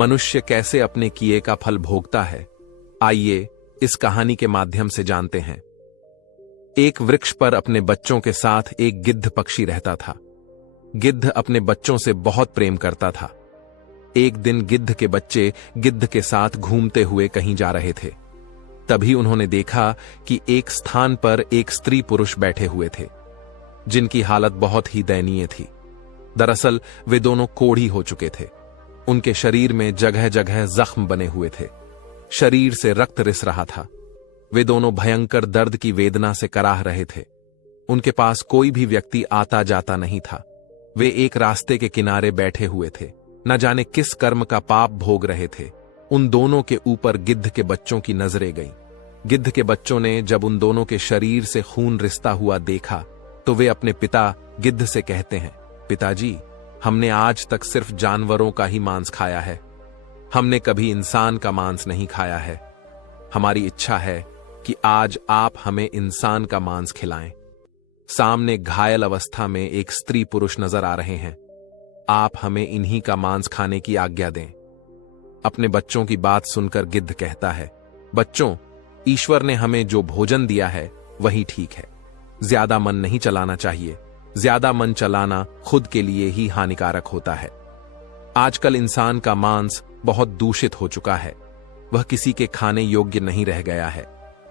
मनुष्य कैसे अपने किए का फल भोगता है, आइए इस कहानी के माध्यम से जानते हैं। एक वृक्ष पर अपने बच्चों के साथ एक गिद्ध पक्षी रहता था। गिद्ध अपने बच्चों से बहुत प्रेम करता था। एक दिन गिद्ध के बच्चे गिद्ध के साथ घूमते हुए कहीं जा रहे थे। तभी उन्होंने देखा कि एक स्थान पर एक स्त्री पुरुष बैठे हुए थे, जिनकी हालत बहुत ही दयनीय थी। दरअसल वे दोनों कोढ़ी हो चुके थे। उनके शरीर में जगह जगह जख्म बने हुए थे। शरीर से रक्त रिस रहा था। वे दोनों भयंकर दर्द की वेदना से कराह रहे थे। उनके पास कोई भी व्यक्ति आता जाता नहीं था। वे एक रास्ते के किनारे बैठे हुए थे, न जाने किस कर्म का पाप भोग रहे थे। उन दोनों के ऊपर गिद्ध के बच्चों की नजरें गईं। गिद्ध के बच्चों ने जब उन दोनों के शरीर से खून रिसता हुआ देखा तो वे अपने पिता गिद्ध से कहते हैं, पिताजी, हमने आज तक सिर्फ जानवरों का ही मांस खाया है। हमने कभी इंसान का मांस नहीं खाया है। हमारी इच्छा है कि आज आप हमें इंसान का मांस खिलाएं। सामने घायल अवस्था में एक स्त्री पुरुष नजर आ रहे हैं। आप हमें इन्हीं का मांस खाने की आज्ञा दें। अपने बच्चों की बात सुनकर गिद्ध कहता है, बच्चों, ईश्वर ने हमें जो भोजन दिया है वही ठीक है। ज्यादा मन नहीं चलाना चाहिए। ज्यादा मन चलाना खुद के लिए ही हानिकारक होता है। आजकल इंसान का मांस बहुत दूषित हो चुका है। वह किसी के खाने योग्य नहीं रह गया है।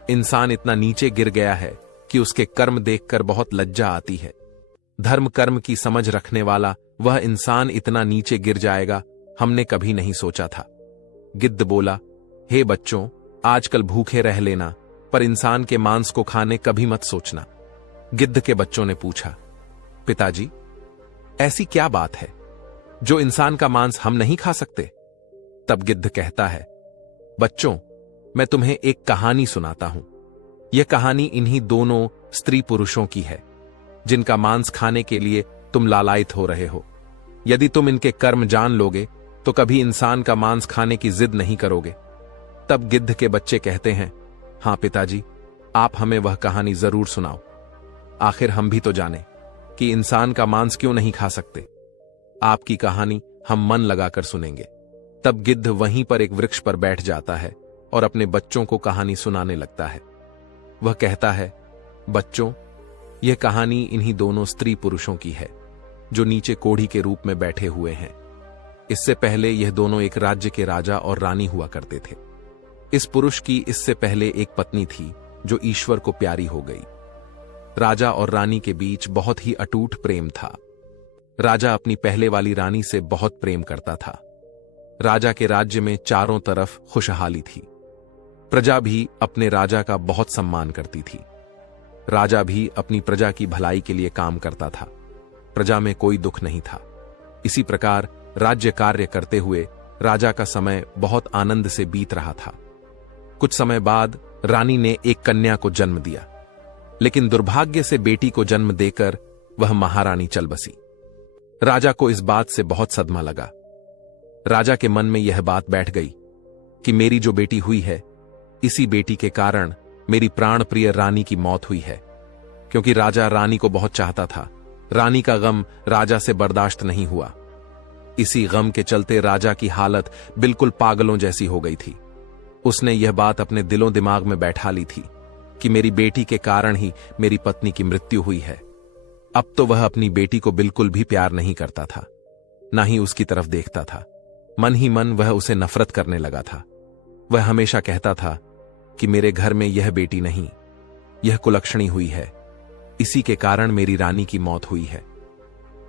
इंसान इतना नीचे गिर गया है कि उसके कर्म देखकर बहुत लज्जा आती है। धर्म कर्म की समझ रखने वाला वह इंसान इतना नीचे गिर जाएगा, हमने कभी नहीं सोचा था। गिद्ध बोला, हे बच्चों, आजकल भूखे रह लेना, पर इंसान के मांस को खाने कभी मत सोचना। गिद्ध के बच्चों ने पूछा, पिताजी, ऐसी क्या बात है जो इंसान का मांस हम नहीं खा सकते? तब गिद्ध कहता है, बच्चों, मैं तुम्हें एक कहानी सुनाता हूं। यह कहानी इन्हीं दोनों स्त्री पुरुषों की है, जिनका मांस खाने के लिए तुम लालायित हो रहे हो। यदि तुम इनके कर्म जान लोगे तो कभी इंसान का मांस खाने की जिद नहीं करोगे। तब गिद्ध के बच्चे कहते हैं, हां पिताजी, आप हमें वह कहानी जरूर सुनाओ। आखिर हम भी तो जाने कि इंसान का मांस क्यों नहीं खा सकते। आपकी कहानी हम मन लगाकर सुनेंगे। तब गिद्ध वहीं पर एक वृक्ष पर बैठ जाता है और अपने बच्चों को कहानी सुनाने लगता है। वह कहता है, बच्चों, यह कहानी इन्हीं दोनों स्त्री पुरुषों की है, जो नीचे कोढ़ी के रूप में बैठे हुए हैं। इससे पहले यह दोनों एक राज्य के राजा और रानी हुआ करते थे। इस पुरुष की इससे पहले एक पत्नी थी, जो ईश्वर को प्यारी हो गई। राजा और रानी के बीच बहुत ही अटूट प्रेम था। राजा अपनी पहले वाली रानी से बहुत प्रेम करता था। राजा के राज्य में चारों तरफ खुशहाली थी। प्रजा भी अपने राजा का बहुत सम्मान करती थी। राजा भी अपनी प्रजा की भलाई के लिए काम करता था। प्रजा में कोई दुख नहीं था। इसी प्रकार राज्य कार्य करते हुए राजा का समय बहुत आनंद से बीत रहा था। कुछ समय बाद रानी ने एक कन्या को जन्म दिया, लेकिन दुर्भाग्य से बेटी को जन्म देकर वह महारानी चल बसी। राजा को इस बात से बहुत सदमा लगा। राजा के मन में यह बात बैठ गई कि मेरी जो बेटी हुई है, इसी बेटी के कारण मेरी प्राण प्रिय रानी की मौत हुई है। क्योंकि राजा रानी को बहुत चाहता था, रानी का गम राजा से बर्दाश्त नहीं हुआ। इसी गम के चलते राजा की हालत बिल्कुल पागलों जैसी हो गई थी। उसने यह बात अपने दिलों दिमाग में बैठा ली थी कि मेरी बेटी के कारण ही मेरी पत्नी की मृत्यु हुई है। अब तो वह अपनी बेटी को बिल्कुल भी प्यार नहीं करता था, ना ही उसकी तरफ देखता था। मन ही मन वह उसे नफरत करने लगा था। वह हमेशा कहता था कि मेरे घर में यह बेटी नहीं, यह कुलक्षणी हुई है। इसी के कारण मेरी रानी की मौत हुई है।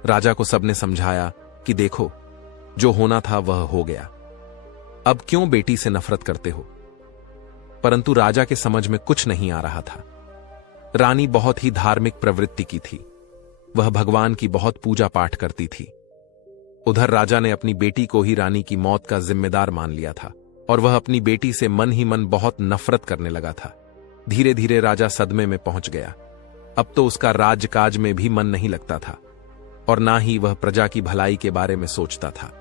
राजा को सबने समझाया कि देखो, जो होना था वह हो गया। अब क्यों बेटी से नफरत करते हो? परंतु राजा के समझ में कुछ नहीं आ रहा था। रानी बहुत ही धार्मिक प्रवृत्ति की थी। वह भगवान की बहुत पूजा पाठ करती थी। उधर राजा ने अपनी बेटी को ही रानी की मौत का जिम्मेदार मान लिया था और वह अपनी बेटी से मन ही मन बहुत नफरत करने लगा था। धीरे धीरे राजा सदमे में पहुंच गया। अब तो उसका राजकाज में भी मन नहीं लगता था और ना ही वह प्रजा की भलाई के बारे में सोचता था।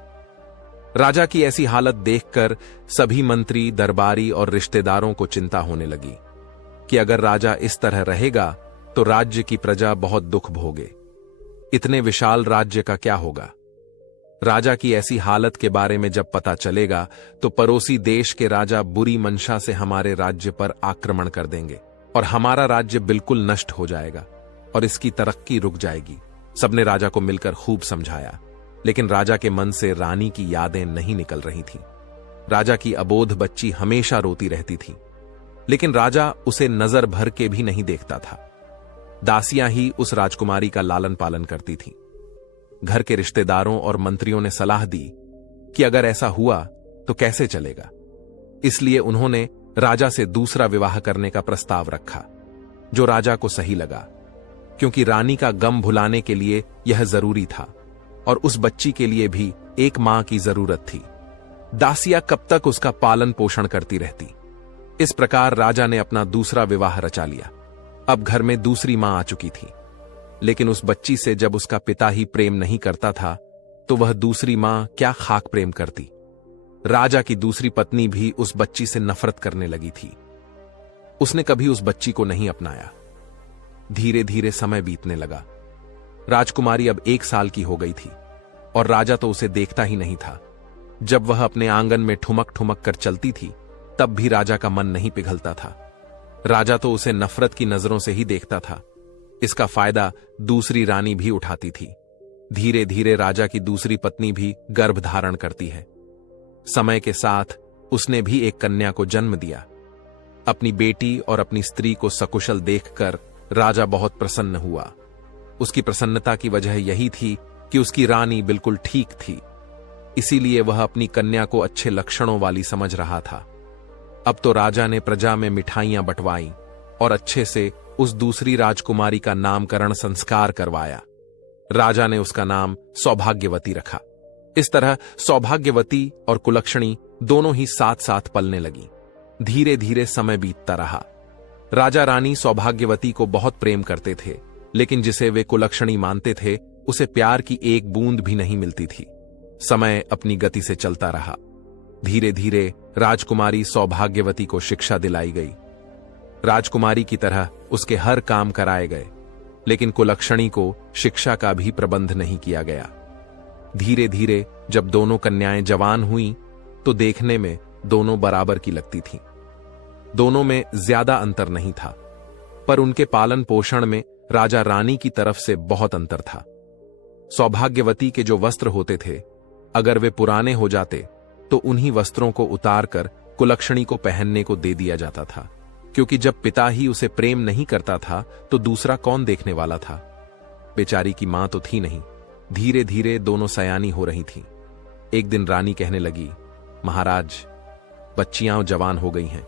राजा की ऐसी हालत देखकर सभी मंत्री, दरबारी और रिश्तेदारों को चिंता होने लगी कि अगर राजा इस तरह रहेगा तो राज्य की प्रजा बहुत दुख भोगे। इतने विशाल राज्य का क्या होगा? राजा की ऐसी हालत के बारे में जब पता चलेगा तो पड़ोसी देश के राजा बुरी मंशा से हमारे राज्य पर आक्रमण कर देंगे और हमारा राज्य बिल्कुल नष्ट हो जाएगा और इसकी तरक्की रुक जाएगी। सबने राजा को मिलकर खूब समझाया, लेकिन राजा के मन से रानी की यादें नहीं निकल रही थीं। राजा की अबोध बच्ची हमेशा रोती रहती थी, लेकिन राजा उसे नजर भर के भी नहीं देखता था। दासियां ही उस राजकुमारी का लालन पालन करती थीं। घर के रिश्तेदारों और मंत्रियों ने सलाह दी कि अगर ऐसा हुआ तो कैसे चलेगा, इसलिए उन्होंने राजा से दूसरा विवाह करने का प्रस्ताव रखा, जो राजा को सही लगा, क्योंकि रानी का गम भुलाने के लिए यह जरूरी था और उस बच्ची के लिए भी एक मां की जरूरत थी। दासिया कब तक उसका पालन पोषण करती रहती। इस प्रकार राजा ने अपना दूसरा विवाह रचा लिया। अब घर में दूसरी मां आ चुकी थी, लेकिन उस बच्ची से जब उसका पिता ही प्रेम नहीं करता था तो वह दूसरी मां क्या खाक प्रेम करती। राजा की दूसरी पत्नी भी उस बच्ची से नफरत करने लगी थी। उसने कभी उस बच्ची को नहीं अपनाया। धीरे धीरे समय बीतने लगा। राजकुमारी अब 1 साल की हो गई थी और राजा तो उसे देखता ही नहीं था। जब वह अपने आंगन में ठुमक ठुमक कर चलती थी तब भी राजा का मन नहीं पिघलता था। राजा तो उसे नफरत की नजरों से ही देखता था। इसका फायदा दूसरी रानी भी उठाती थी। धीरे धीरे राजा की दूसरी पत्नी भी गर्भ धारण करती है। समय के साथ उसने भी एक कन्या को जन्म दिया। अपनी बेटी और अपनी स्त्री को सकुशल देखकर राजा बहुत प्रसन्न हुआ। उसकी प्रसन्नता की वजह यही थी कि उसकी रानी बिल्कुल ठीक थी, इसीलिए वह अपनी कन्या को अच्छे लक्षणों वाली समझ रहा था। अब तो राजा ने प्रजा में मिठाइयां बंटवाई और अच्छे से उस दूसरी राजकुमारी का नामकरण संस्कार करवाया। राजा ने उसका नाम सौभाग्यवती रखा। इस तरह सौभाग्यवती और कुलक्षणी दोनों ही साथ साथ पलने लगी। धीरे धीरे समय बीतता रहा। राजा रानी सौभाग्यवती को बहुत प्रेम करते थे, लेकिन जिसे वे कुलक्षणी मानते थे उसे प्यार की एक बूंद भी नहीं मिलती थी। समय अपनी गति से चलता रहा। धीरे धीरे राजकुमारी सौभाग्यवती को शिक्षा दिलाई गई। राजकुमारी की तरह उसके हर काम कराए गए, लेकिन कुलक्षणी को शिक्षा का भी प्रबंध नहीं किया गया। धीरे धीरे जब दोनों कन्याएं जवान हुईं तो देखने में दोनों बराबर की लगती थीं। दोनों में ज्यादा अंतर नहीं था, पर उनके पालन पोषण में राजा रानी की तरफ से बहुत अंतर था। सौभाग्यवती के जो वस्त्र होते थे, अगर वे पुराने हो जाते तो उन्हीं वस्त्रों को उतारकर कुलक्षणी को पहनने को दे दिया जाता था, क्योंकि जब पिता ही उसे प्रेम नहीं करता था तो दूसरा कौन देखने वाला था। बेचारी की मां तो थी नहीं। धीरे धीरे दोनों सयानी हो रही थीं। एक दिन रानी कहने लगी, महाराज, बच्चियां जवान हो गई हैं,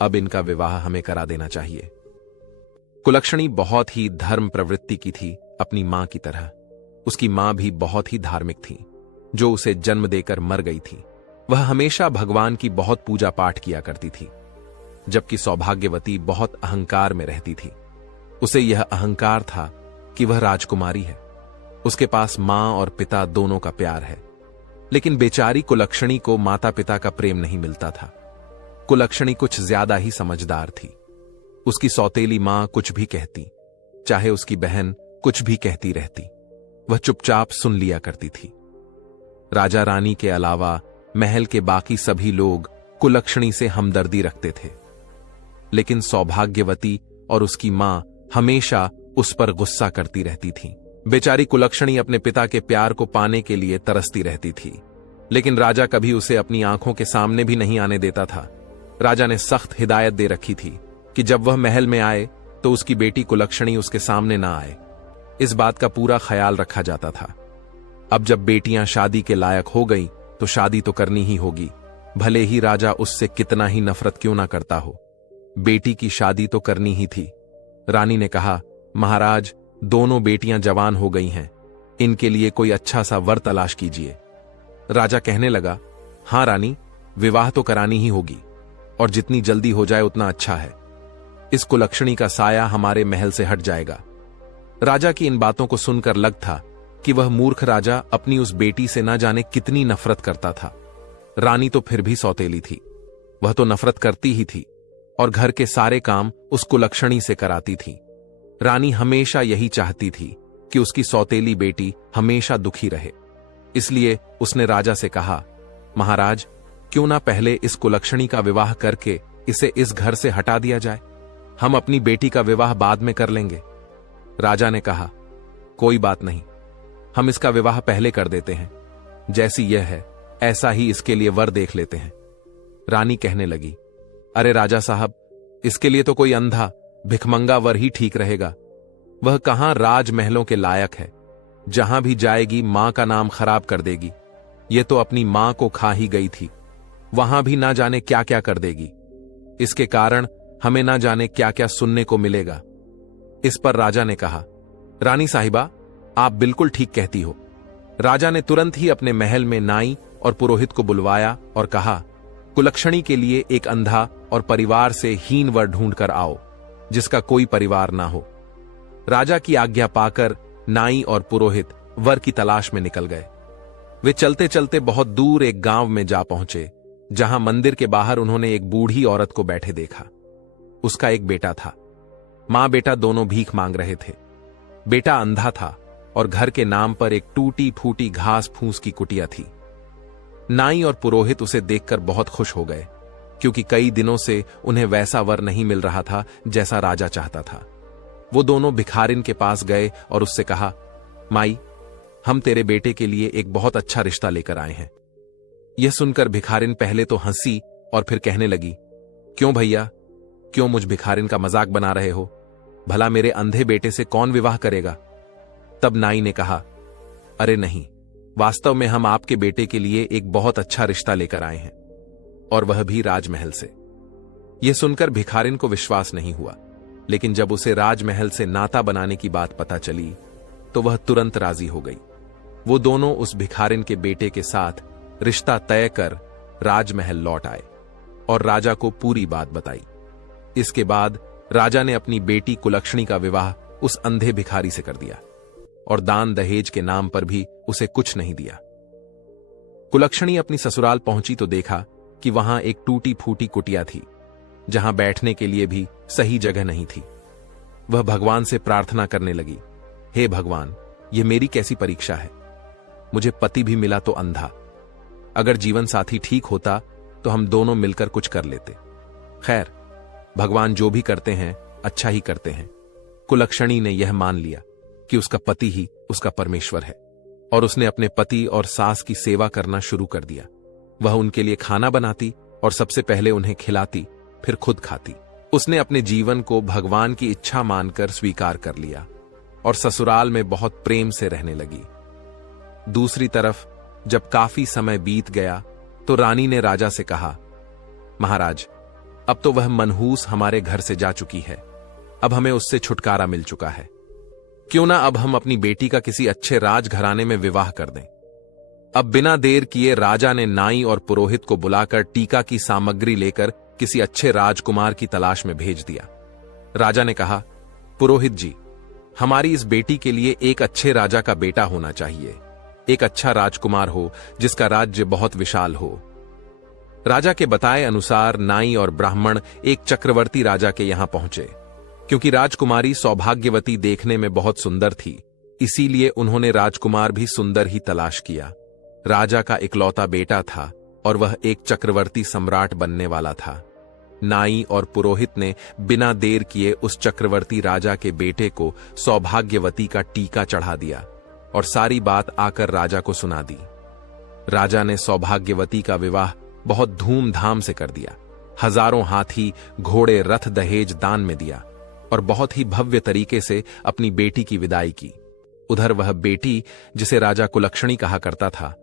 अब इनका विवाह हमें करा देना चाहिए। कुलक्षणी बहुत ही धर्म प्रवृत्ति की थी, अपनी मां की तरह। उसकी मां भी बहुत ही धार्मिक थी, जो उसे जन्म देकर मर गई थी। वह हमेशा भगवान की बहुत पूजा पाठ किया करती थी, जबकि सौभाग्यवती बहुत अहंकार में रहती थी। उसे यह अहंकार था कि वह राजकुमारी है, उसके पास मां और पिता दोनों का प्यार है। लेकिन बेचारी कुलक्षणी को माता पिता का प्रेम नहीं मिलता था। कुलक्षणी कुछ ज्यादा ही समझदार थी। उसकी सौतेली मां कुछ भी कहती, चाहे उसकी बहन कुछ भी कहती रहती, वह चुपचाप सुन लिया करती थी। राजा रानी के अलावा महल के बाकी सभी लोग कुलक्षणी से हमदर्दी रखते थे, लेकिन सौभाग्यवती और उसकी मां हमेशा उस पर गुस्सा करती रहती थी। बेचारी कुलक्षणी अपने पिता के प्यार को पाने के लिए तरसती रहती थी, लेकिन राजा कभी उसे अपनी आंखों के सामने भी नहीं आने देता था। राजा ने सख्त हिदायत दे रखी थी कि जब वह महल में आए तो उसकी बेटी कुलक्षणी उसके सामने ना आए। इस बात का पूरा ख्याल रखा जाता था। अब जब बेटियां शादी के लायक हो गई तो शादी तो करनी ही होगी, भले ही राजा उससे कितना ही नफरत क्यों ना करता हो। बेटी की शादी तो करनी ही थी। रानी ने कहा, महाराज, दोनों बेटियां जवान हो गई हैं, इनके लिए कोई अच्छा सा वर तलाश कीजिए। राजा कहने लगा, हां रानी, विवाह तो करानी ही होगी और जितनी जल्दी हो जाए उतना अच्छा है। इस कुलक्षणी का साया हमारे महल से हट जाएगा। राजा की इन बातों को सुनकर लग था कि वह मूर्ख राजा अपनी उस बेटी से ना जाने कितनी नफरत करता था। रानी तो फिर भी सौतेली थी, वह तो नफरत करती ही थी और घर के सारे काम उस कुलक्षणी से कराती थी। रानी हमेशा यही चाहती थी कि उसकी सौतेली बेटी हमेशा दुखी रहे। इसलिए उसने राजा से कहा, महाराज, क्यों ना पहले इस कुलक्षणी का विवाह करके इसे इस घर से हटा दिया जाए। हम अपनी बेटी का विवाह बाद में कर लेंगे। राजा ने कहा, कोई बात नहीं, हम इसका विवाह पहले कर देते हैं। जैसी यह है ऐसा ही इसके लिए वर देख लेते हैं। रानी कहने लगी, अरे राजा साहब, इसके लिए तो कोई अंधा भिखमंगा वर ही ठीक रहेगा। वह कहां राजमहलों के लायक है। जहां भी जाएगी मां का नाम खराब कर देगी। ये तो अपनी मां को खा ही गई थी, वहां भी ना जाने क्या क्या कर देगी। इसके कारण हमें ना जाने क्या क्या सुनने को मिलेगा। इस पर राजा ने कहा, रानी साहिबा, आप बिल्कुल ठीक कहती हो। राजा ने तुरंत ही अपने महल में नाई और पुरोहित को बुलवाया और कहा, कुलक्षणी के लिए एक अंधा और परिवार से हीन वर ढूंढ कर आओ, जिसका कोई परिवार ना हो। राजा की आज्ञा पाकर नाई और पुरोहित वर की तलाश में निकल गए। वे चलते चलते बहुत दूर एक गांव में जा पहुंचे, जहां मंदिर के बाहर उन्होंने एक बूढ़ी औरत को बैठे देखा। उसका एक बेटा था। मां बेटा दोनों भीख मांग रहे थे। बेटा अंधा था और घर के नाम पर एक टूटी फूटी घास फूस की कुटिया थी। नाई और पुरोहित उसे देखकर बहुत खुश हो गए, क्योंकि कई दिनों से उन्हें वैसा वर नहीं मिल रहा था जैसा राजा चाहता था। वो दोनों भिखारिन के पास गए और उससे कहा, माई, हम तेरे बेटे के लिए एक बहुत अच्छा रिश्ता लेकर आए हैं। यह सुनकर भिखारिन पहले तो हंसी और फिर कहने लगी, क्यों भैया, क्यों मुझ भिखारिन का मजाक बना रहे हो? भला मेरे अंधे बेटे से कौन विवाह करेगा? तब नाई ने कहा, अरे नहीं, वास्तव में हम आपके बेटे के लिए एक बहुत अच्छा रिश्ता लेकर आए हैं, और वह भी राजमहल से। यह सुनकर भिखारिन को विश्वास नहीं हुआ, लेकिन जब उसे राजमहल से नाता बनाने की बात पता चली तो वह तुरंत राजी हो गई। वो दोनों उस भिखारिन के बेटे के साथ रिश्ता तय कर राजमहल लौट आए और राजा को पूरी बात बताई। इसके बाद राजा ने अपनी बेटी कुलक्षणी का विवाह उस अंधे भिखारी से कर दिया और दान दहेज के नाम पर भी उसे कुछ नहीं दिया। कुलक्षणी अपनी ससुराल पहुंची तो देखा कि वहां एक टूटी फूटी कुटिया थी, जहां बैठने के लिए भी सही जगह नहीं थी। वह भगवान से प्रार्थना करने लगी, हे भगवान, यह मेरी कैसी परीक्षा है। मुझे पति भी मिला तो अंधा। अगर जीवन साथी ठीक होता तो हम दोनों मिलकर कुछ कर लेते। खैर, भगवान जो भी करते हैं अच्छा ही करते हैं। कुलक्षणी ने यह मान लिया कि उसका पति ही उसका परमेश्वर है, और उसने अपने पति और सास की सेवा करना शुरू कर दिया। वह उनके लिए खाना बनाती और सबसे पहले उन्हें खिलाती, फिर खुद खाती। उसने अपने जीवन को भगवान की इच्छा मानकर स्वीकार कर लिया और ससुराल में बहुत प्रेम से रहने लगी। दूसरी तरफ जब काफी समय बीत गया तो रानी ने राजा से कहा, महाराज, अब तो वह मनहूस हमारे घर से जा चुकी है। अब हमें उससे छुटकारा मिल चुका है। क्यों ना अब हम अपनी बेटी का किसी अच्छे राजघराने में विवाह कर दें। अब बिना देर किए राजा ने नाई और पुरोहित को बुलाकर टीका की सामग्री लेकर किसी अच्छे राजकुमार की तलाश में भेज दिया। राजा ने कहा, पुरोहित जी, हमारी इस बेटी के लिए एक अच्छे राजा का बेटा होना चाहिए। एक अच्छा राजकुमार हो जिसका राज्य बहुत विशाल हो। राजा के बताए अनुसार नाई और ब्राह्मण एक चक्रवर्ती राजा के यहां पहुंचे। क्योंकि राजकुमारी सौभाग्यवती देखने में बहुत सुंदर थी, इसीलिए उन्होंने राजकुमार भी सुंदर ही तलाश किया। राजा का इकलौता बेटा था और वह एक चक्रवर्ती सम्राट बनने वाला था। नाई और पुरोहित ने बिना देर किए उस चक्रवर्ती राजा के बेटे को सौभाग्यवती का टीका चढ़ा दिया और सारी बात आकर राजा को सुना दी। राजा ने सौभाग्यवती का विवाह बहुत धूमधाम से कर दिया। हजारों हाथी, घोड़े, रथ दहेज दान में दिया और बहुत ही भव्य तरीके से अपनी बेटी की विदाई की। उधर वह बेटी, जिसे राजा कुलक्षणी कहा करता था,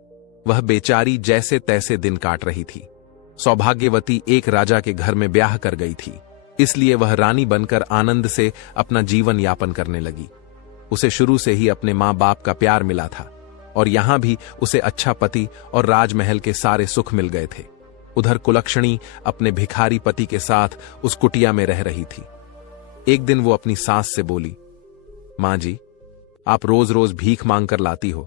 वह बेचारी जैसे तैसे दिन काट रही थी। सौभाग्यवती एक राजा के घर में ब्याह कर गई थी, इसलिए वह रानी बनकर आनंद से अपना जीवन यापन करने लगी। उसे शुरू से ही अपने मां बाप का प्यार मिला था और यहां भी उसे अच्छा पति और राजमहल के सारे सुख मिल गए थे। उधर कुलक्षणी अपने भिखारी पति के साथ उस कुटिया में रह रही थी। एक दिन वो अपनी सास से बोली, मां जी, आप रोज रोज भीख मांग कर लाती हो।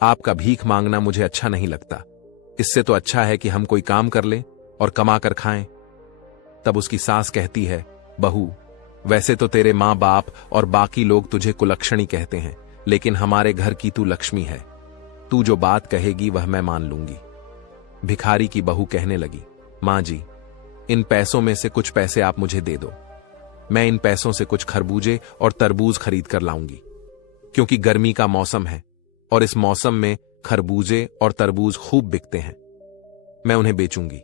आपका भीख मांगना मुझे अच्छा नहीं लगता। इससे तो अच्छा है कि हम कोई काम कर लें और कमा कर खाएं। तब उसकी सास कहती है, बहू, वैसे तो तेरे मां बाप और बाकी लोग तुझे कुलक्षणी कहते हैं, लेकिन हमारे घर की तू लक्ष्मी है। तू जो बात कहेगी वह मैं मान लूंगी। भिखारी की बहू कहने लगी, मां जी, इन पैसों में से कुछ पैसे आप मुझे दे दो। मैं इन पैसों से कुछ खरबूजे और तरबूज खरीद कर लाऊंगी, क्योंकि गर्मी का मौसम है और इस मौसम में खरबूजे और तरबूज खूब बिकते हैं। मैं उन्हें बेचूंगी।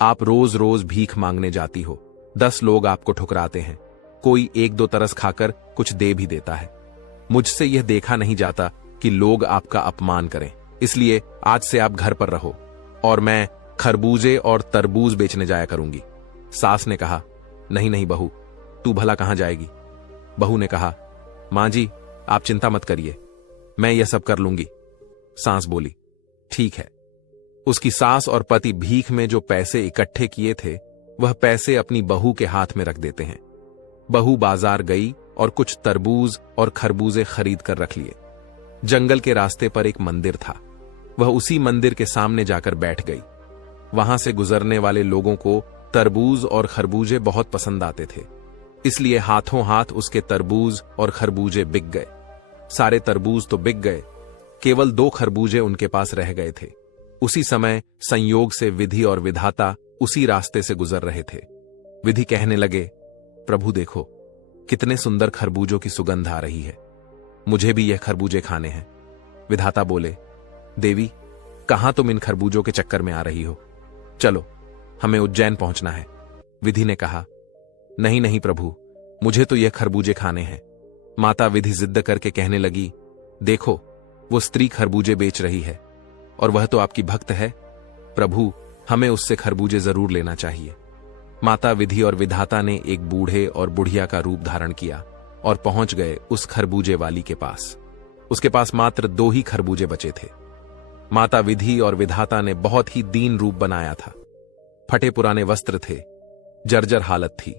आप रोज रोज भीख मांगने जाती हो, 10 लोग आपको ठुकराते हैं, कोई 1-2 तरस खाकर कुछ दे भी देता है। मुझसे यह देखा नहीं जाता कि लोग आपका अपमान करें, इसलिए आज से आप घर पर रहो और मैं खरबूजे और तरबूज बेचने जाया करूंगी। सास ने कहा, नहीं नहीं बहू, तू भला कहां जाएगी। बहू ने कहा, मां जी आप चिंता मत करिए, मैं यह सब कर लूंगी। सास बोली, ठीक है। उसकी सास और पति भीख में जो पैसे इकट्ठे किए थे वह पैसे अपनी बहू के हाथ में रख देते हैं। बहू बाजार गई और कुछ तरबूज और खरबूजे खरीद कर रख लिए। जंगल के रास्ते पर एक मंदिर था, वह उसी मंदिर के सामने जाकर बैठ गई। वहां से गुजरने वाले लोगों को तरबूज और खरबूजे बहुत पसंद आते थे, इसलिए हाथों हाथ उसके तरबूज और खरबूजे बिक गए। सारे तरबूज तो बिक गए, केवल 2 खरबूजे उनके पास रह गए थे। उसी समय संयोग से विधि और विधाता उसी रास्ते से गुजर रहे थे। विधि कहने लगे, प्रभु देखो, कितने सुंदर खरबूजों की सुगंध आ रही है, मुझे भी यह खरबूजे खाने हैं। विधाता बोले, देवी कहां तुम इन खरबूजों के चक्कर में आ रही हो, चलो हमें उज्जैन पहुंचना है। विधि ने कहा, नहीं नहीं प्रभु, मुझे तो यह खरबूजे खाने हैं। माता विधि जिद्द करके कहने लगी, देखो वो स्त्री खरबूजे बेच रही है और वह तो आपकी भक्त है, प्रभु हमें उससे खरबूजे जरूर लेना चाहिए। माता विधि और विधाता ने एक बूढ़े और बुढ़िया का रूप धारण किया और पहुंच गए उस खरबूजे वाली के पास। उसके पास मात्र 2 ही खरबूजे बचे थे। माता विधि और विधाता ने बहुत ही दीन रूप बनाया था। फटे पुराने वस्त्र थे, जर्जर हालत थी।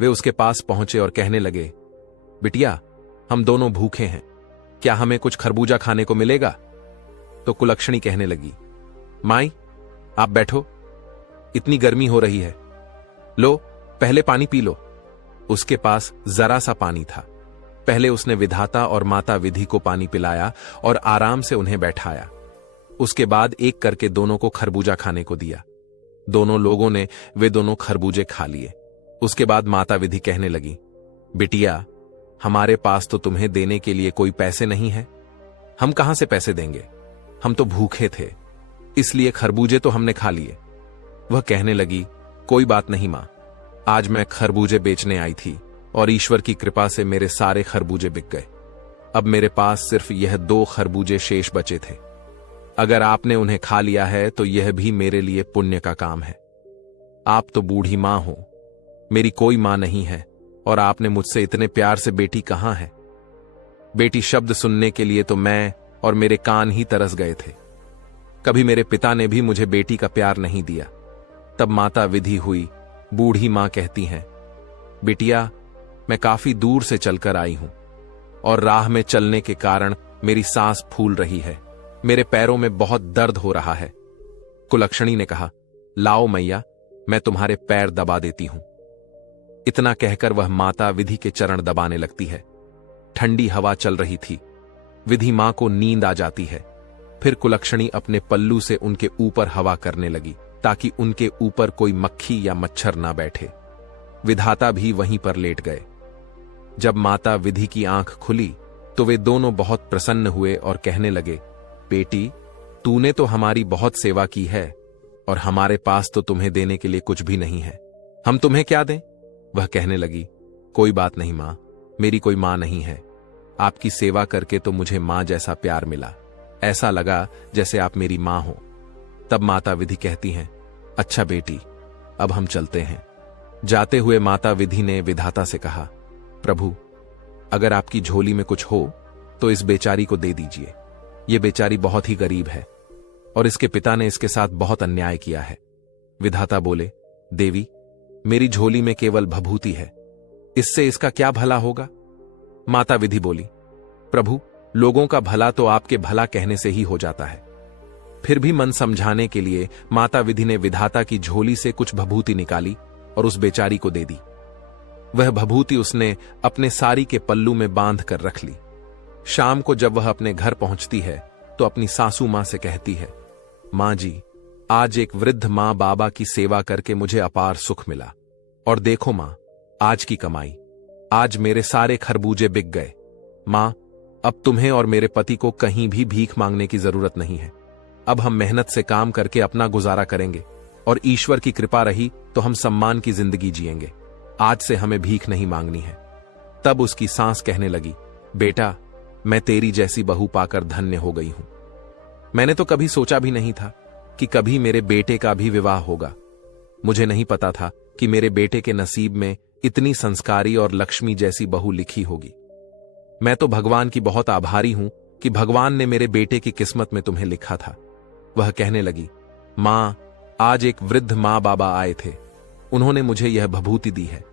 वे उसके पास पहुंचे और कहने लगे, बिटिया हम दोनों भूखे हैं, क्या हमें कुछ खरबूजा खाने को मिलेगा। तो कुलक्षणी कहने लगी, माई आप बैठो, इतनी गर्मी हो रही है, लो पहले पानी पी लो। उसके पास जरा सा पानी था। पहले उसने विधाता और माता विधि को पानी पिलाया और आराम से उन्हें बैठाया। उसके बाद एक करके दोनों को खरबूजा खाने को दिया। दोनों लोगों ने वे दोनों खरबूजे खा लिए। उसके बाद माता विधि कहने लगी, बिटिया हमारे पास तो तुम्हें देने के लिए कोई पैसे नहीं है, हम कहां से पैसे देंगे, हम तो भूखे थे, इसलिए खरबूजे तो हमने खा लिए। वह कहने लगी, कोई बात नहीं मां, आज मैं खरबूजे बेचने आई थी और ईश्वर की कृपा से मेरे सारे खरबूजे बिक गए। अब मेरे पास सिर्फ यह 2 खरबूजे शेष बचे थे। अगर आपने उन्हें खा लिया है तो यह भी मेरे लिए पुण्य का काम है। आप तो बूढ़ी मां हो, मेरी कोई मां नहीं है और आपने मुझसे इतने प्यार से बेटी कहां है। बेटी शब्द सुनने के लिए तो मैं और मेरे कान ही तरस गए थे। कभी मेरे पिता ने भी मुझे बेटी का प्यार नहीं दिया। तब माता विधि हुई, बूढ़ी मां कहती हैं, बिटिया मैं काफी दूर से चलकर आई हूं और राह में चलने के कारण मेरी सांस फूल रही है, मेरे पैरों में बहुत दर्द हो रहा है। कुलक्षणी ने कहा, लाओ मैया, मैं तुम्हारे पैर दबा देती हूं। इतना कहकर वह माता विधि के चरण दबाने लगती है। ठंडी हवा चल रही थी। विधि मां को नींद आ जाती है। फिर कुलक्षणी अपने पल्लू से उनके ऊपर हवा करने लगी ताकि उनके ऊपर कोई मक्खी या मच्छर ना बैठे। विधाता भी वहीं पर लेट गए। जब माता विधि की आंख खुली तो वे दोनों बहुत प्रसन्न हुए और कहने लगे, बेटी तूने तो हमारी बहुत सेवा की है और हमारे पास तो तुम्हें देने के लिए कुछ भी नहीं है, हम तुम्हें क्या दें। वह कहने लगी, कोई बात नहीं मां, मेरी कोई मां नहीं है, आपकी सेवा करके तो मुझे मां जैसा प्यार मिला, ऐसा लगा जैसे आप मेरी मां हो। तब माता विधि कहती हैं, अच्छा बेटी अब हम चलते हैं। जाते हुए माता विधि ने विधाता से कहा, प्रभु अगर आपकी झोली में कुछ हो तो इस बेचारी को दे दीजिए, ये बेचारी बहुत ही गरीब है और इसके पिता ने इसके साथ बहुत अन्याय किया है। विधाता बोले, देवी मेरी झोली में केवल भभूति है, इससे इसका क्या भला होगा। माता विधि बोली, प्रभु लोगों का भला तो आपके भला कहने से ही हो जाता है। फिर भी मन समझाने के लिए माता विधि ने विधाता की झोली से कुछ भभूति निकाली और उस बेचारी को दे दी। वह भभूति उसने अपने साड़ी के पल्लू में बांध कर रख ली। शाम को जब वह अपने घर पहुंचती है तो अपनी सासू मां से कहती है, मां जी, आज एक वृद्ध मां बाबा की सेवा करके मुझे अपार सुख मिला। और देखो मां, आज की कमाई, आज मेरे सारे खरबूजे बिक गए। मां, अब तुम्हें और मेरे पति को कहीं भी भीख मांगने की जरूरत नहीं है। अब हम मेहनत से काम करके अपना गुजारा करेंगे और ईश्वर की कृपा रही तो हम सम्मान की जिंदगी जिएंगे। आज से हमें भीख नहीं मांगनी है। तब उसकी सांस कहने लगी, बेटा, मैं तेरी जैसी बहू पाकर धन्य हो गई हूं। मैंने तो कभी सोचा भी नहीं था कि कभी मेरे बेटे का भी विवाह होगा। मुझे नहीं पता था कि मेरे बेटे के नसीब में इतनी संस्कारी और लक्ष्मी जैसी बहू लिखी होगी। मैं तो भगवान की बहुत आभारी हूं कि भगवान ने मेरे बेटे की किस्मत में तुम्हें लिखा था। वह कहने लगी, मां, आज एक वृद्ध मां बाबा आए थे। उन्होंने मुझे यह भभूति दी है।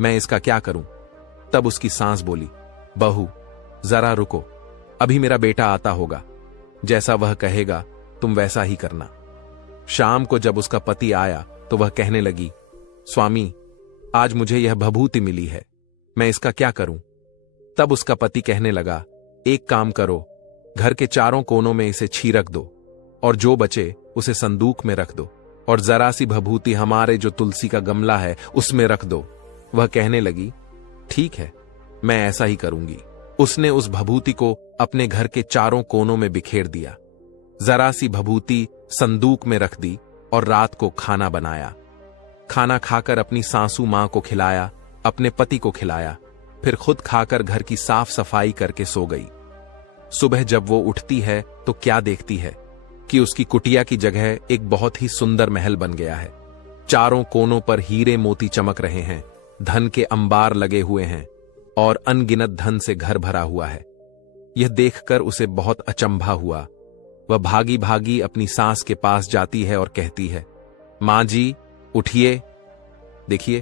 मैं इसका क्या करूं? तब उसकी सांस बोली, बहू, जरा रुको, अभी मेरा बेटा आता होगा। जैसा वह कहेगा तुम वैसा ही करना। शाम को जब उसका पति आया तो वह कहने लगी, स्वामी, आज मुझे यह भभूति मिली है, मैं इसका क्या करूं? तब उसका पति कहने लगा, एक काम करो, घर के चारों कोनों में इसे छीरक दो और जो बचे उसे संदूक में रख दो और जरा सी भभूति हमारे जो तुलसी का गमला है उसमें रख दो। वह कहने लगी, ठीक है, मैं ऐसा ही करूंगी। उसने उस भभूति को अपने घर के चारों कोनों में बिखेर दिया। जरा सी भभूति संदूक में रख दी और रात को खाना बनाया। खाना खाकर अपनी सासू मां को खिलाया, अपने पति को खिलाया, फिर खुद खाकर घर की साफ सफाई करके सो गई। सुबह जब वो उठती है तो क्या देखती है कि उसकी कुटिया की जगह एक बहुत ही सुंदर महल बन गया है। चारों कोनों पर हीरे मोती चमक रहे हैं, धन के अंबार लगे हुए हैं और अनगिनत धन से घर भरा हुआ है। यह देखकर उसे बहुत अचंभा हुआ। वह भागी भागी अपनी सास के पास जाती है और कहती है, मां जी, उठिए, देखिए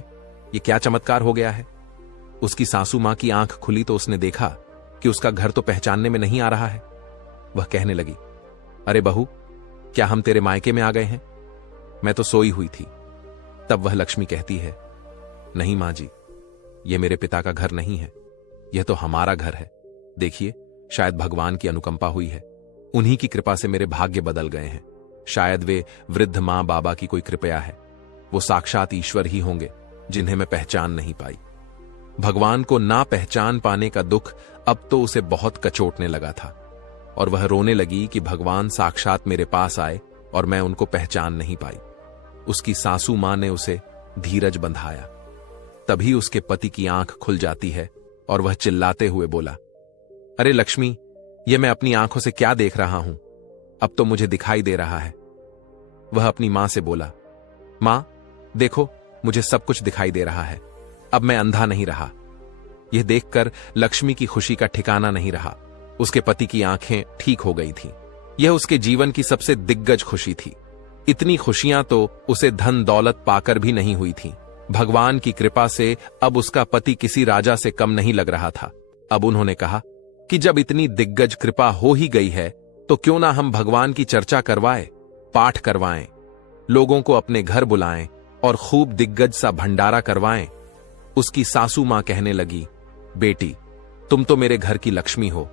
ये क्या चमत्कार हो गया है। उसकी सासू मां की आंख खुली तो उसने देखा कि उसका घर तो पहचानने में नहीं आ रहा है। वह कहने लगी, अरे बहू, क्या हम तेरे मायके में आ गए हैं? मैं तो सोई हुई थी। तब वह लक्ष्मी कहती है, नहीं मां जी, यह मेरे पिता का घर नहीं है, यह तो हमारा घर है। देखिए, शायद भगवान की अनुकंपा हुई है, उन्हीं की कृपा से मेरे भाग्य बदल गए हैं। शायद वे वृद्ध मां बाबा की कोई कृपया है। वो साक्षात ईश्वर ही होंगे जिन्हें मैं पहचान नहीं पाई। भगवान को ना पहचान पाने का दुख अब तो उसे बहुत कचोटने लगा था और वह रोने लगी कि भगवान साक्षात मेरे पास आए और मैं उनको पहचान नहीं पाई। उसकी सासू मां ने उसे धीरज बंधाया। तभी उसके पति की आंख खुल जाती है और वह चिल्लाते हुए बोला, अरे लक्ष्मी, यह मैं अपनी आंखों से क्या देख रहा हूं? अब तो मुझे दिखाई दे रहा है। वह अपनी मां से बोला, मां, देखो, मुझे सब कुछ दिखाई दे रहा है, अब मैं अंधा नहीं रहा। यह देखकर लक्ष्मी की खुशी का ठिकाना नहीं रहा। उसके पति की आंखें ठीक हो गई थीं। यह उसके जीवन की सबसे दिग्गज खुशी थी। इतनी खुशियां तो उसे धन दौलत पाकर भी नहीं हुई थीं। भगवान की कृपा से अब उसका पति किसी राजा से कम नहीं लग रहा था। अब उन्होंने कहा कि जब इतनी दिग्गज कृपा हो ही गई है तो क्यों ना हम भगवान की चर्चा करवाएं, पाठ करवाएं, लोगों को अपने घर बुलाएं और खूब दिग्गज सा भंडारा करवाएं। उसकी सासू मां कहने लगी, बेटी, तुम तो मेरे घर की लक्ष्मी हो,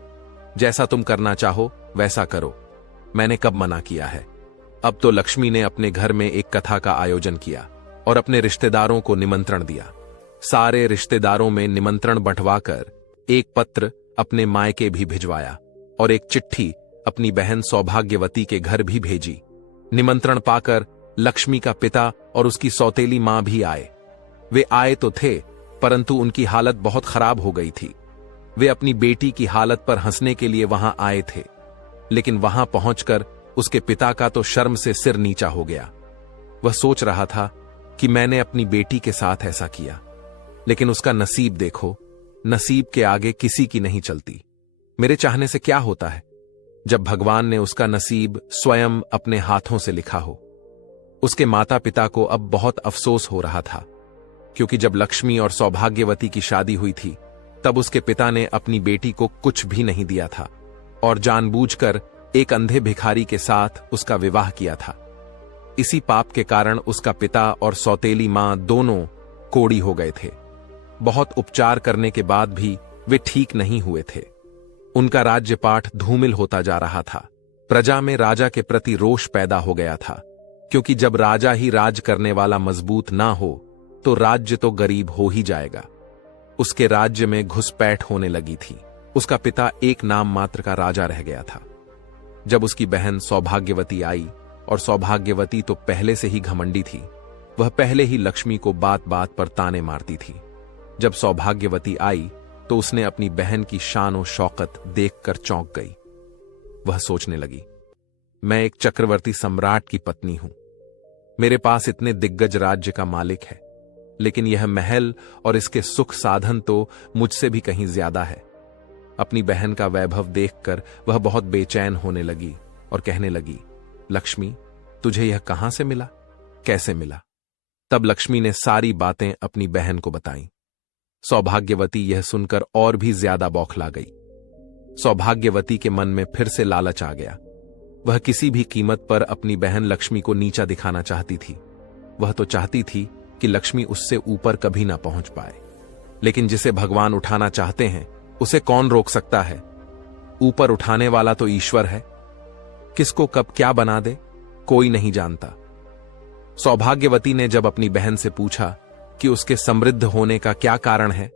जैसा तुम करना चाहो वैसा करो, मैंने कब मना किया है। अब तो लक्ष्मी ने अपने घर में एक कथा का आयोजन किया और अपने रिश्तेदारों को निमंत्रण दिया। सारे रिश्तेदारों में निमंत्रण बंटवाकर एक पत्र अपने मायके भी भिजवाया और एक चिट्ठी अपनी बहन सौभाग्यवती के घर भी भेजी। निमंत्रण पाकर लक्ष्मी का पिता और उसकी सौतेली मां भी आए। वे आए तो थे, परंतु उनकी हालत बहुत खराब हो गई थी। वे अपनी बेटी की हालत पर हंसने के लिए वहां आए थे, लेकिन वहां पहुंचकर उसके पिता का तो शर्म से सिर नीचा हो गया। वह सोच रहा था कि मैंने अपनी बेटी के साथ ऐसा किया, लेकिन उसका नसीब देखो, नसीब के आगे किसी की नहीं चलती। मेरे चाहने से क्या होता है जब भगवान ने उसका नसीब स्वयं अपने हाथों से लिखा हो। उसके माता पिता को अब बहुत अफसोस हो रहा था, क्योंकि जब लक्ष्मी और सौभाग्यवती की शादी हुई थी तब उसके पिता ने अपनी बेटी को कुछ भी नहीं दिया था और जानबूझकर एक अंधे भिखारी के साथ उसका विवाह किया था। इसी पाप के कारण उसका पिता और सौतेली मां दोनों कोढ़ी हो गए थे। बहुत उपचार करने के बाद भी वे ठीक नहीं हुए थे। उनका राज्यपाठ धूमिल होता जा रहा था। प्रजा में राजा के प्रति रोष पैदा हो गया था, क्योंकि जब राजा ही राज करने वाला मजबूत ना हो तो राज्य तो गरीब हो ही जाएगा। उसके राज्य में घुसपैठ होने लगी थी। उसका पिता एक नाम मात्र का राजा रह गया था। जब उसकी बहन सौभाग्यवती आई, और सौभाग्यवती तो पहले से ही घमंडी थी, वह पहले ही लक्ष्मी को बात बात पर ताने मारती थी। जब सौभाग्यवती आई तो उसने अपनी बहन की शान और शौकत देखकर चौंक गई। वह सोचने लगी, मैं एक चक्रवर्ती सम्राट की पत्नी हूं, मेरे पास इतने दिग्गज राज्य का मालिक है, लेकिन यह महल और इसके सुख साधन तो मुझसे भी कहीं ज्यादा है। अपनी बहन का वैभव देखकर वह बहुत बेचैन होने लगी और कहने लगी, लक्ष्मी, तुझे यह कहां से मिला, कैसे मिला? तब लक्ष्मी ने सारी बातें अपनी बहन को बताईं। सौभाग्यवती यह सुनकर और भी ज्यादा बौखला गई। सौभाग्यवती के मन में फिर से लालच आ गया। वह किसी भी कीमत पर अपनी बहन लक्ष्मी को नीचा दिखाना चाहती थी। वह तो चाहती थी कि लक्ष्मी उससे ऊपर कभी ना पहुंच पाए, लेकिन जिसे भगवान उठाना चाहते हैं उसे कौन रोक सकता है? ऊपर उठाने वाला तो ईश्वर है। किसको कब क्या बना दे, कोई नहीं जानता। सौभाग्यवती ने जब अपनी बहन से पूछा कि उसके समृद्ध होने का क्या कारण है,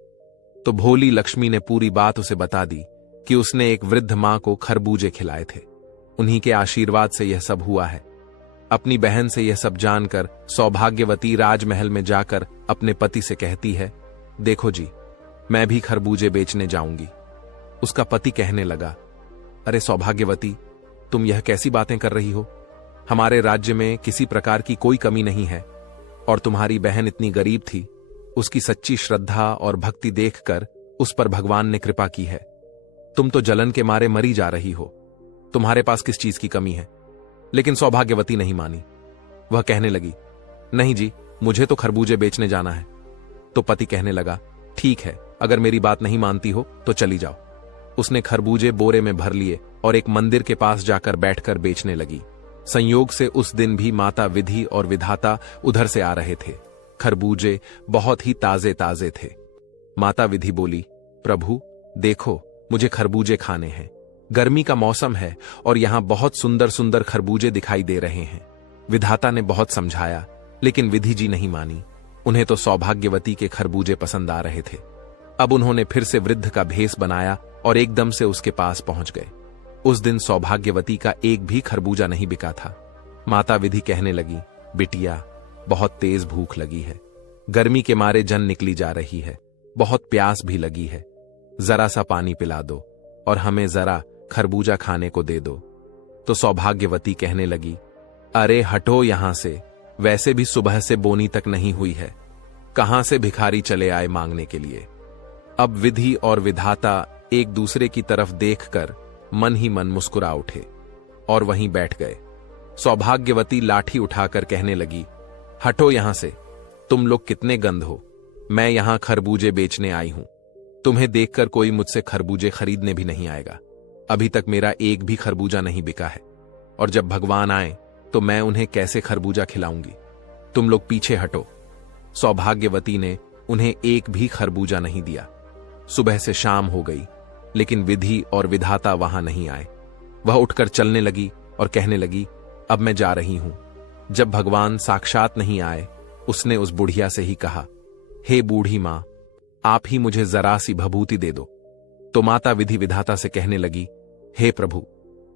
तो भोली लक्ष्मी ने पूरी बात उसे बता दी कि उसने एक वृद्ध मां को खरबूजे खिलाए थे। उन्हीं के आशीर्वाद से यह सब हुआ है। अपनी बहन से यह सब जानकर सौभाग्यवती राजमहल में जाकर अपने पति से कहती है, देखो जी, मैं भी खरबूजे बेचने जाऊंगी। उसका पति कहने लगा, अरे सौभाग्यवती, तुम यह कैसी बातें कर रही हो? हमारे राज्य में किसी प्रकार की कोई कमी नहीं है, और तुम्हारी बहन इतनी गरीब थी, उसकी सच्ची श्रद्धा और भक्ति देखकर उस पर भगवान ने कृपा की है। तुम तो जलन के मारे मरी जा रही हो, तुम्हारे पास किस चीज की कमी है? लेकिन सौभाग्यवती नहीं मानी। वह कहने लगी, नहीं जी, मुझे तो खरबूजे बेचने जाना है। तो पति कहने लगा, ठीक है, अगर मेरी बात नहीं मानती हो तो चली जाओ। उसने खरबूजे बोरे में भर लिए और एक मंदिर के पास जाकर बैठकर बेचने लगी। संयोग से उस दिन भी माता विधि और विधाता उधर से आ रहे थे। खरबूजे बहुत ही ताजे ताजे थे। माता विधि बोली, प्रभु देखो, मुझे खरबूजे खाने हैं। गर्मी का मौसम है और यहां बहुत सुंदर सुंदर खरबूजे दिखाई दे रहे हैं। विधाता ने बहुत समझाया, लेकिन विधि जी नहीं मानी। उन्हें तो सौभाग्यवती के खरबूजे पसंद आ रहे थे। अब उन्होंने फिर से वृद्ध का भेष बनाया और एकदम से उसके पास पहुंच गए। उस दिन सौभाग्यवती का एक भी खरबूजा नहीं बिका था। माता विधि कहने लगी, बिटिया, बहुत तेज भूख लगी है, गर्मी के मारे जन निकली जा रही है, बहुत प्यास भी लगी है, जरा सा पानी पिला दो और हमें जरा खरबूजा खाने को दे दो। तो सौभाग्यवती कहने लगी, अरे हटो यहां से, वैसे भी सुबह से बोनी तक नहीं हुई है, कहां से भिखारी चले आए मांगने के लिए। अब विधि और विधाता एक दूसरे की तरफ देखकर मन ही मन मुस्कुरा उठे और वहीं बैठ गए। सौभाग्यवती लाठी उठाकर कहने लगी, हटो यहां से, तुम लोग कितने गंध हो, मैं यहां खरबूजे बेचने आई हूं। तुम्हें देखकर कोई मुझसे खरबूजे खरीदने भी नहीं आएगा। अभी तक मेरा एक भी खरबूजा नहीं बिका है, और जब भगवान आए तो मैं उन्हें कैसे खरबूजा खिलाऊंगी। तुम लोग पीछे हटो। सौभाग्यवती ने उन्हें एक भी खरबूजा नहीं दिया। सुबह से शाम हो गई, लेकिन विधि और विधाता वहां नहीं आए। वह उठकर चलने लगी और कहने लगी, अब मैं जा रही हूं। जब भगवान साक्षात नहीं आए, उसने उस बुढ़िया से ही कहा, हे बूढ़ी मां, आप ही मुझे जरा सी भभूति दे दो। तो माता विधि विधाता से कहने लगी, हे प्रभु,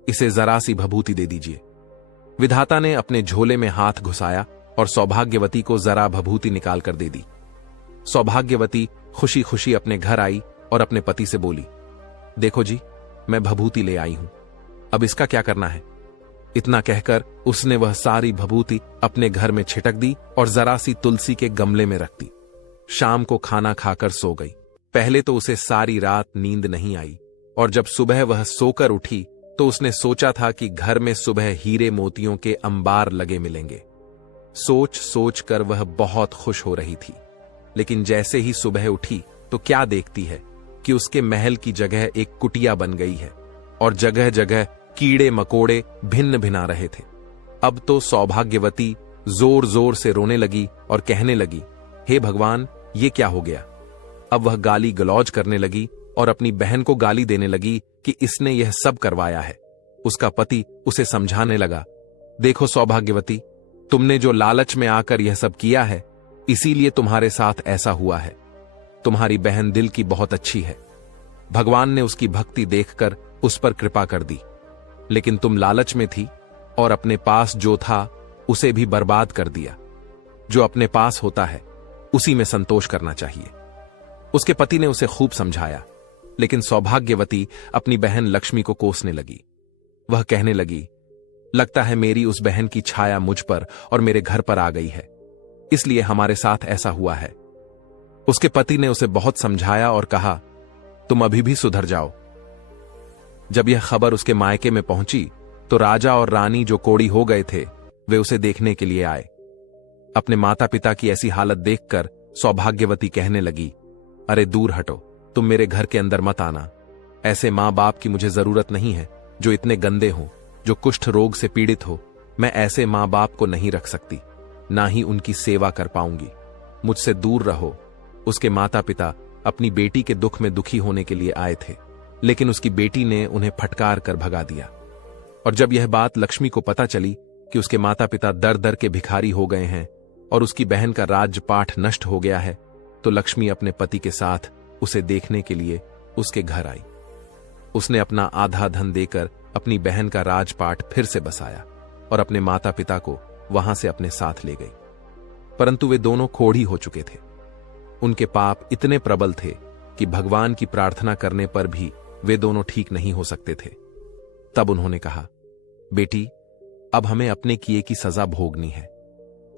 इसे जरा सी भभूति दे दीजिए। विधाता ने अपने झोले में हाथ घुसाया और सौभाग्यवती को जरा भभूति निकाल कर दे दी। सौभाग्यवती खुशी खुशी अपने घर आई और अपने पति से बोली, देखो जी, मैं भभूति ले आई हूं, अब इसका क्या करना है। इतना कहकर उसने वह सारी भभूति अपने घर में छिटक दी और जरा सी तुलसी के गमले में रख दी। शाम को खाना खाकर सो गई। पहले तो उसे सारी रात नींद नहीं आई, और जब सुबह वह सोकर उठी तो उसने सोचा था कि घर में सुबह हीरे मोतियों के अंबार लगे मिलेंगे। सोच सोच कर वह बहुत खुश हो रही थी। लेकिन जैसे ही सुबह उठी तो क्या देखती है कि उसके महल की जगह एक कुटिया बन गई है और जगह जगह कीड़े मकोड़े भिन्न भिना रहे थे। अब तो सौभाग्यवती जोर जोर से रोने लगी और कहने लगी, हे भगवान, ये क्या हो गया। अब वह गाली गलौज करने लगी और अपनी बहन को गाली देने लगी कि इसने यह सब करवाया है। उसका पति उसे समझाने लगा, देखो सौभाग्यवती, तुमने जो लालच में आकर यह सब किया है, इसीलिए तुम्हारे साथ ऐसा हुआ है। तुम्हारी बहन दिल की बहुत अच्छी है। भगवान ने उसकी भक्ति देखकर उस पर कृपा कर दी, लेकिन तुम लालच में थी और अपने पास जो था उसे भी बर्बाद कर दिया। जो अपने पास होता है उसी में संतोष करना चाहिए। उसके पति ने उसे खूब समझाया, लेकिन सौभाग्यवती अपनी बहन लक्ष्मी को कोसने लगी। वह कहने लगी, लगता है मेरी उस बहन की छाया मुझ पर और मेरे घर पर आ गई है, इसलिए हमारे साथ ऐसा हुआ है। उसके पति ने उसे बहुत समझाया और कहा, तुम अभी भी सुधर जाओ। जब यह खबर उसके मायके में पहुंची तो राजा और रानी जो कोड़ी हो गए थे वे उसे देखने के लिए आए। अपने माता पिता की ऐसी हालत देखकर सौभाग्यवती कहने लगी, अरे दूर हटो, तुम मेरे घर के अंदर मत आना। ऐसे मां बाप की मुझे जरूरत नहीं है जो इतने गंदे हो, जो कुष्ठ रोग से पीड़ित हो। मैं ऐसे मां बाप को नहीं रख सकती, ना ही उनकी सेवा कर पाऊंगी। मुझसे दूर रहो। उसके माता पिता अपनी बेटी के दुख में दुखी होने के लिए आए थे, लेकिन उसकी बेटी ने उन्हें फटकार कर भगा दिया। और जब यह बात लक्ष्मी को पता चली कि उसके माता पिता दर दर के भिखारी हो गए हैं और उसकी बहन का राजपाठ नष्ट हो गया है, तो लक्ष्मी अपने पति के साथ उसे देखने के लिए उसके घर आई। उसने अपना आधा धन देकर अपनी बहन का राजपाठ फिर से बसाया और अपने माता पिता को वहां से अपने साथ ले गई। परंतु वे दोनों कोढ़ी हो चुके थे। उनके पाप इतने प्रबल थे कि भगवान की प्रार्थना करने पर भी वे दोनों ठीक नहीं हो सकते थे। तब उन्होंने कहा, बेटी, अब हमें अपने किए की सजा भोगनी है,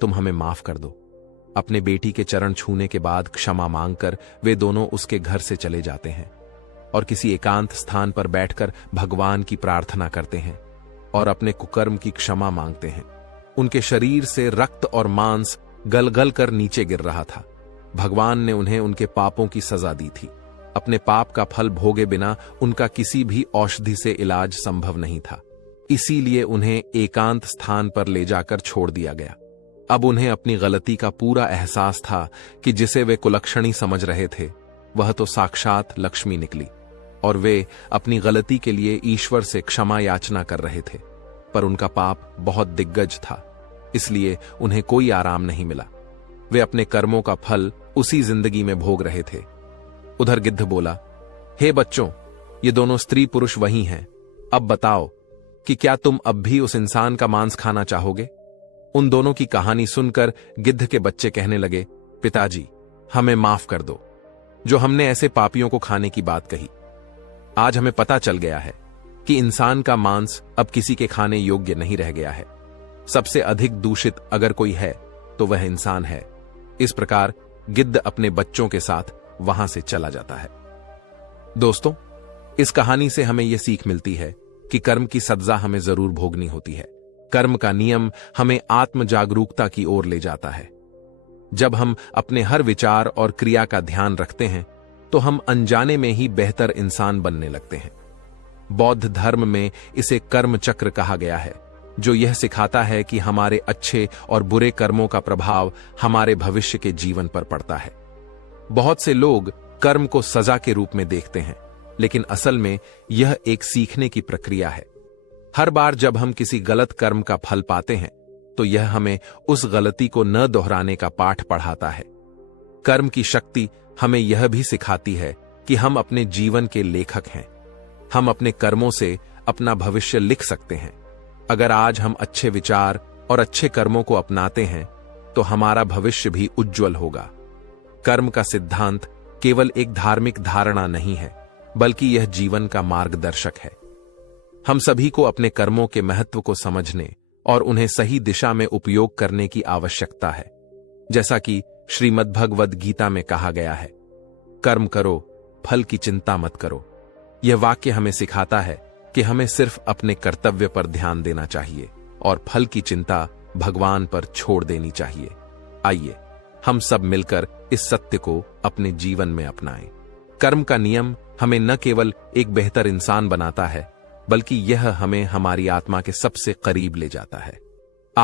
तुम हमें माफ कर दो। अपने बेटी के चरण छूने के बाद क्षमा मांगकर वे दोनों उसके घर से चले जाते हैं और किसी एकांत स्थान पर बैठकर भगवान की प्रार्थना करते हैं और अपने कुकर्म की क्षमा मांगते हैं। उनके शरीर से रक्त और मांस गल-गल कर नीचे गिर रहा था। भगवान ने उन्हें उनके पापों की सजा दी थी। अपने पाप का फल भोगे बिना उनका किसी भी औषधि से इलाज संभव नहीं था, इसीलिए उन्हें एकांत स्थान पर ले जाकर छोड़ दिया गया। अब उन्हें अपनी गलती का पूरा एहसास था कि जिसे वे कुलक्षणी समझ रहे थे वह तो साक्षात लक्ष्मी निकली, और वे अपनी गलती के लिए ईश्वर से क्षमा याचना कर रहे थे। पर उनका पाप बहुत दिग्गज था, इसलिए उन्हें कोई आराम नहीं मिला। वे अपने कर्मों का फल उसी जिंदगी में भोग रहे थे। उधर गिद्ध बोला, हे बच्चों, ये दोनों स्त्री पुरुष वही हैं। अब बताओ कि क्या तुम अब भी उस इंसान का मांस खाना चाहोगे? उन दोनों की कहानी सुनकर गिद्ध के बच्चे कहने लगे, पिताजी, हमें माफ कर दो, जो हमने ऐसे पापियों को खाने की बात कही। आज हमें पता चल गया है कि इंसान का मांस अब किसी के खाने योग्य नहीं रह गया है। सबसे अधिक दूषित अगर कोई है तो वह इंसान है। इस प्रकार गिद्ध अपने बच्चों के साथ वहां से चला जाता है। दोस्तों, इस कहानी से हमें यह सीख मिलती है कि कर्म की सजा हमें जरूर भोगनी होती है। कर्म का नियम हमें आत्म जागरूकता की ओर ले जाता है। जब हम अपने हर विचार और क्रिया का ध्यान रखते हैं तो हम अनजाने में ही बेहतर इंसान बनने लगते हैं। बौद्ध धर्म में इसे कर्म चक्र कहा गया है, जो यह सिखाता है कि हमारे अच्छे और बुरे कर्मों का प्रभाव हमारे भविष्य के जीवन पर पड़ता है। बहुत से लोग कर्म को सजा के रूप में देखते हैं, लेकिन असल में यह एक सीखने की प्रक्रिया है। हर बार जब हम किसी गलत कर्म का फल पाते हैं तो यह हमें उस गलती को न दोहराने का पाठ पढ़ाता है। कर्म की शक्ति हमें यह भी सिखाती है कि हम अपने जीवन के लेखक हैं। हम अपने कर्मों से अपना भविष्य लिख सकते हैं। अगर आज हम अच्छे विचार और अच्छे कर्मों को अपनाते हैं तो हमारा भविष्य भी उज्जवल होगा। कर्म का सिद्धांत केवल एक धार्मिक धारणा नहीं है, बल्कि यह जीवन का मार्गदर्शक है। हम सभी को अपने कर्मों के महत्व को समझने और उन्हें सही दिशा में उपयोग करने की आवश्यकता है। जैसा कि श्रीमद्भगवद गीता में कहा गया है, कर्म करो, फल की चिंता मत करो। यह वाक्य हमें सिखाता है कि हमें सिर्फ अपने कर्तव्य पर ध्यान देना चाहिए और फल की चिंता भगवान पर छोड़ देनी चाहिए। आइए हम सब मिलकर इस सत्य को अपने जीवन में अपनाएं। कर्म का नियम हमें न केवल एक बेहतर इंसान बनाता है, बल्कि यह हमें हमारी आत्मा के सबसे करीब ले जाता है।